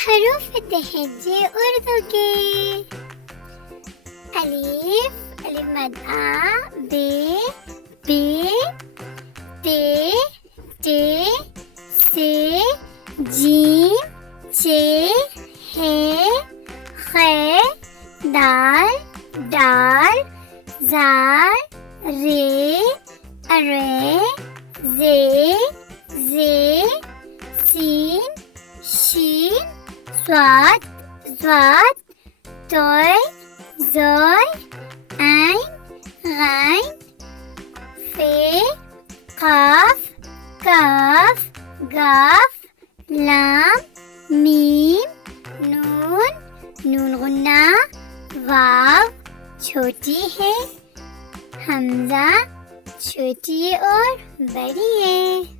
हरूफ तहज्जे उर्दू के। अलिफ, अलिफ मद आ, बे, बे, ते, टे, से, जीम, चे, हे, खे, दाल, डाल, ज़ाल, रे, अरे, जे, सीन, शीन, स्वाद, ज़्वाद, तोय, ज़ोय, ऐन, गैन, फे, काफ, काफ, गाफ, लाम, मीम, नून, नून गुन्ना, वाव छोटी है, हमजा छोटी और बड़ी है।